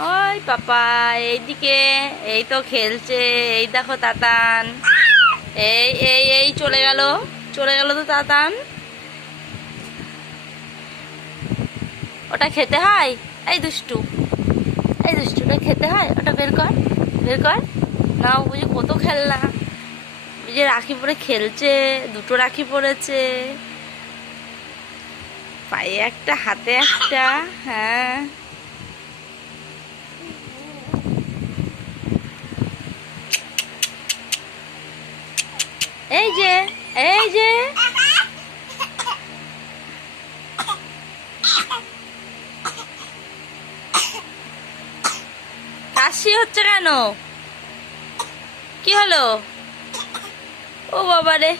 ওই পাপা এইদিকে, এই তো খেলছে। এই দেখো তাতান, এই এই এই চলে গেল, চলে গেল তো তাতান। ওটা খেতে হয়? এই দুষ্টু, এই দুষ্টু, ওটা খেতে হয়? ওটা বের কর, বের কর। না ও বুঝি কত খেলনা, বুঝি রাখি পরে খেলছে। দুটো রাখি পরেছে, পায়ে একটা হাতে একটা। হ্যাঁ, এই যে, এই যে, কাশি হচ্ছে কেন? কি হলো? ও বাবা রে!